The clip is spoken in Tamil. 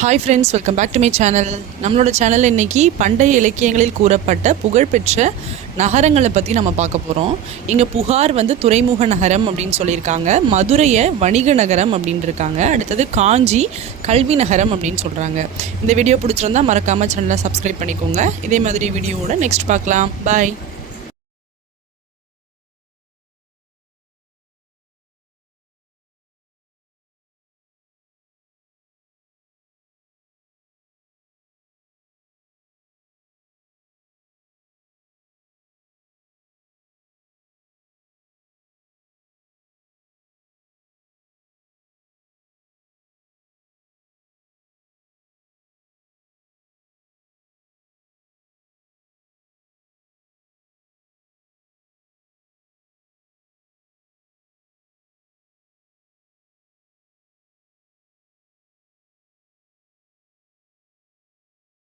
Hi friends, welcome back to my channel. நம்மளோட சேனலில் இன்றைக்கி பண்டைய இலக்கியங்களில் கூறப்பட்ட புகழ்பெற்ற நகரங்களை பற்றி நம்ம பார்க்க போகிறோம். இங்கே புகார் துறைமுக நகரம் அப்படின்னு சொல்லியிருக்காங்க. மதுரையை வணிக நகரம் அப்படின்னு இருக்காங்க. அடுத்தது காஞ்சி கல்வி நகரம் அப்படின்னு சொல்கிறாங்க. இந்த வீடியோ பிடிச்சிருந்தா மறக்காமல் சேனலை சப்ஸ்கிரைப் பண்ணிக்கோங்க. இதே மாதிரி வீடியோவோட நெக்ஸ்ட் பார்க்கலாம். பாய்.